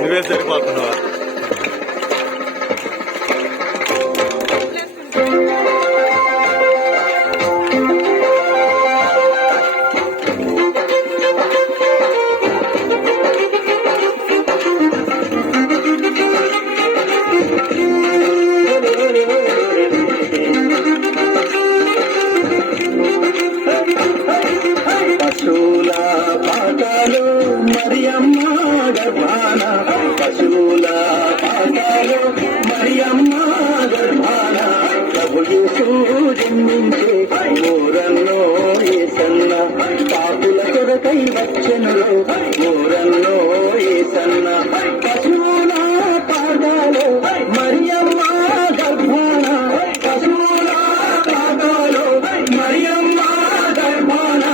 నువ్వే సరిపోతున్నావా? పశువుల పాటలు మరియమ్మ గర్భాన, పశువుల పాటలు మరియమ్మ గర్భాన, ప్రభు యేసు జన్మించే ఊరల్లో యేసన్న, పాపుల కొరకై వచ్చెనులో ఊరల్లో యేసన్న. పశువుల పాటలు మరియమ్మ గర్భాన, పశువుల పాటలు మరియమ్మ గర్భాన,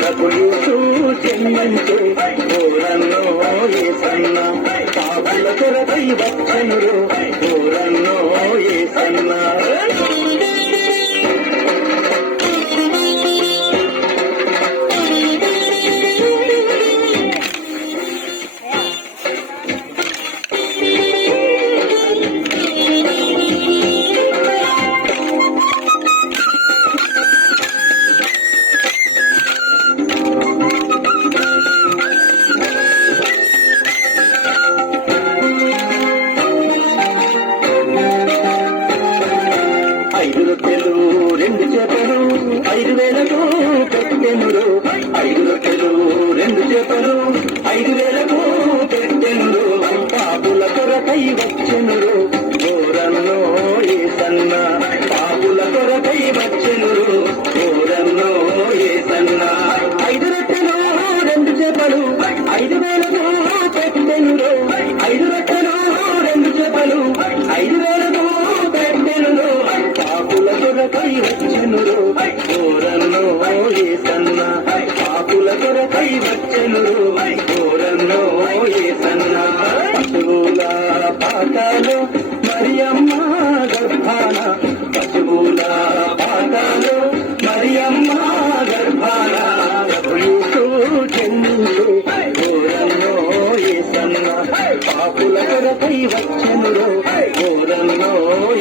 ప్రభు యేసు జన్మించే ఊరల్లో యేసన్న, పాపుల కొరకై వచ్చెనులో ఊరల్లో యేసన్న. ఐదు రొట్టెలు రెండు చేపలు 5,000కు పెట్టెనురు, 5 రొట్టెలు 2 చేపలు 5,000కు పెట్టెనురు, పాపుల కొరకై వచ్చెనురు ఊరల్లో యేసన్న, పాపుల కొరకై వచ్చెనురు ఊరల్లో యేసన్న. 5 రొట్టెలు 2 చేపలు 5,000కు పెట్టెనురు, 5 రొట్టెలు 2 చేపలు 5,000కు పెట్టెనురు, పాపుల కొరకై వచ్చెనురు ఊరల్లో యేసన్న, పాపుల కొరకై వచ్చెనురు ఊరల్లో యేసన్న. పశువుల పాటలు మరియమ్మ గర్భాన, పశువుల పాటలు మరియమ్మ గర్భాన, ప్రభు యేసు జన్మించే ఊరల్లో యేసన్న, పాపుల కొరకై వచ్చెనురు ఊరల్లో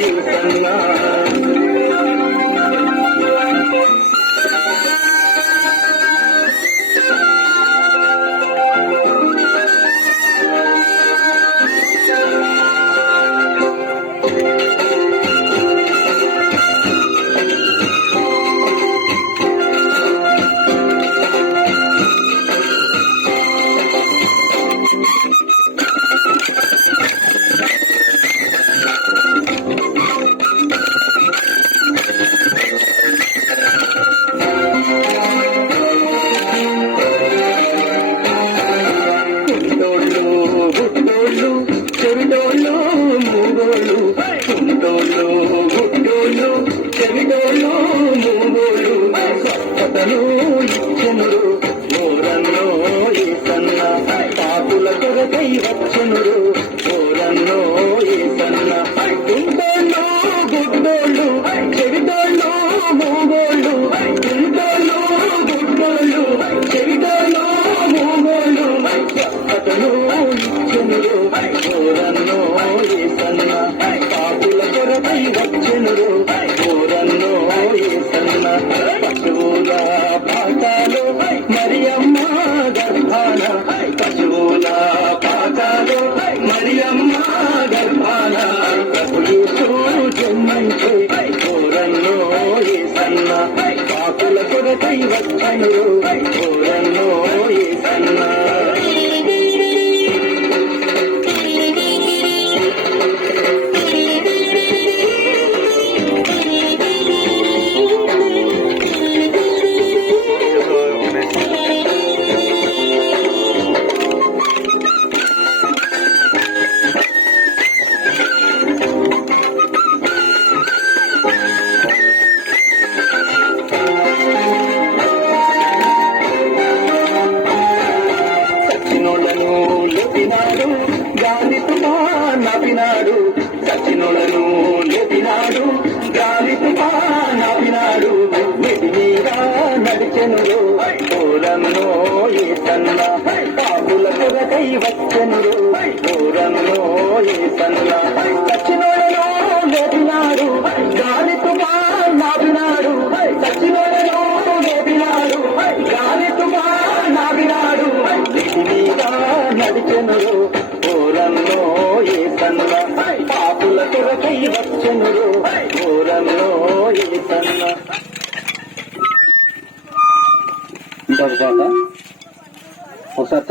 యేసన్న. గుడ్డోళ్ళు చెవిటోళ్ళు మూగోళ్ళు, కుంటోళ్ళు గుడ్డోళ్ళు చెవిటోళ్ళు మూగోళ్ళు, స్వస్థతను ఇచ్చెనురు ఊరల్లో యేసన్న, పాపుల కొరకై వచ్చెనురు ఊరల్లో యేసన్న. కుంటోళ్ళు గుడ్డోళ్ళు చెవిటోళ్ళు మూగోళ్ళు, కుంటోళ్ళు గుడ్డోళ్ళు చెవిటోళ్ళు మూగోళ్ళు, స్వస్థతను ఇచ్చెనురు ఊరల్లో యేసన్న, పాపుల కొరకై వచ్చెనురు ఊరల్లో యేసన్న. పశువుల పాటలు మరియమ్మ గర్భాన, పశువుల పాటలు మరియమ్మ గర్భాన, ప్రభు యేసు జన్మించే ఊరల్లో యేసన్న, పాపుల కొరకై వచ్చెనురు ఊరల్లో యేసన్న. నడిచెనురో ఓరన్నో ఏసన్న పాపుల కొరకై వచ్చెనురో ఓరన్నో ఏసన్న సచ్చినోడలో లేపినాడు గాలి తుఫాన్ నాపినాడు సచ్చినోడలో లేపినాడు గాలి తుఫాన్ నాపినాడు నీటి మీద నడిచెనురో ఓరన్నో ఏసన్న పాపుల కొరకై వచ్చెనురో ఓరన్నో ఏసన్న. ఇంకొక పాట ఒకసారి